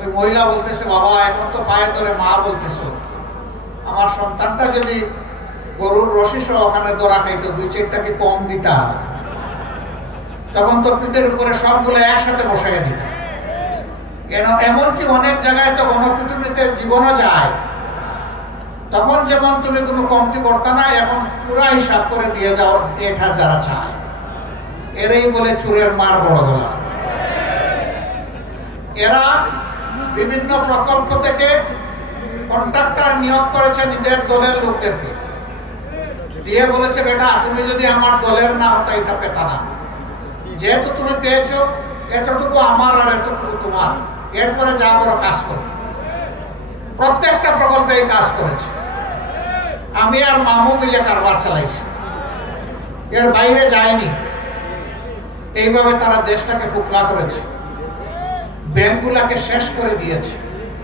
ওই মহিলা বলতেছে, বাবা এখন তো পায়ে ধরে মা বলতেছ, আমার সন্তানটা যদি গরুর রশি সহ ওখানে দৌড়া খাইতো, 2-4টা কি কম দিতা? তখন তো পিঠের উপরে সবগুলো একসাথে বসাইয়া দিতা। এমনকি অনেক জায়গায় তো গণপিটুনিতে জীবনও যায়। তখন যেমন তুমি কোনো কমতি করতা না, এখন পুরা হিসাব করে দিয়ে যাও এটা যারা চায়। এরাই বলে চুরের মার বড় গলা। এরা বিভিন্ন প্রকল্প থেকে কন্ট্রাক্টর নিয়োগ করেছে নিজের দলের লোকদেরকে, দিয়ে বলেছে, বেটা তুমি যদি আমার দলের না হতো এটা পেতা না, যেহেতু তুমি পেয়েছো এতটুকু আমার আর এতটুকু তোমার, এরপরে যা বড় কাজ করো। প্রত্যেকটা প্রকল্পে এই কাজ করেছে। আমি আর মামু মিলে কারবার চালাইছি, এর বাইরে যায়নি। এইভাবে তারা দেশটাকে ফুকলা করেছে, ব্যাংকগুলাকে শেষ করে দিয়েছে।